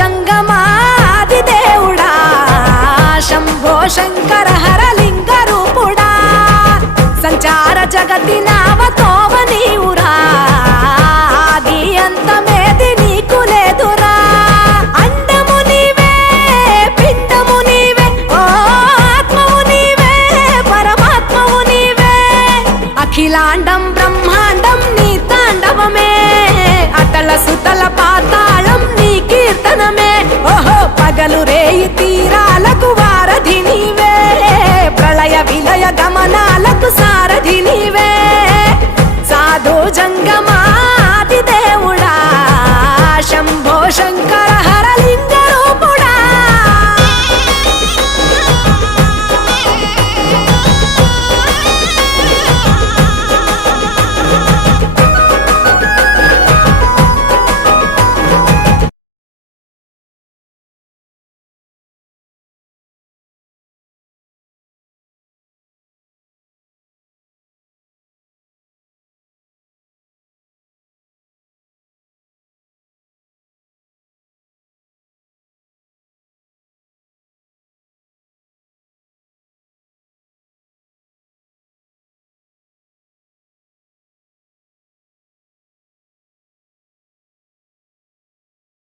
జంగమాది దేవుడా శంభో శంకర హరలింగ రూపుడా సంచార జగతి నావతోవ నీవురా ఆది అంతమేది నీకు లేదురా అండము నీవే పిండము నీవే ఓ ఆత్మవు నీవే పరమాత్మవు నీవే అఖిలాండం బ్రహ్మాండం నీ తాండవమే అతల సుతల పాతాళం నీ కీర్తనమే ఓహో పగలు రేయి తీరాలకు వారధి నీవే ప్రళయ విలయ గమనాలకు సారథి నీవే సాధు జంగమా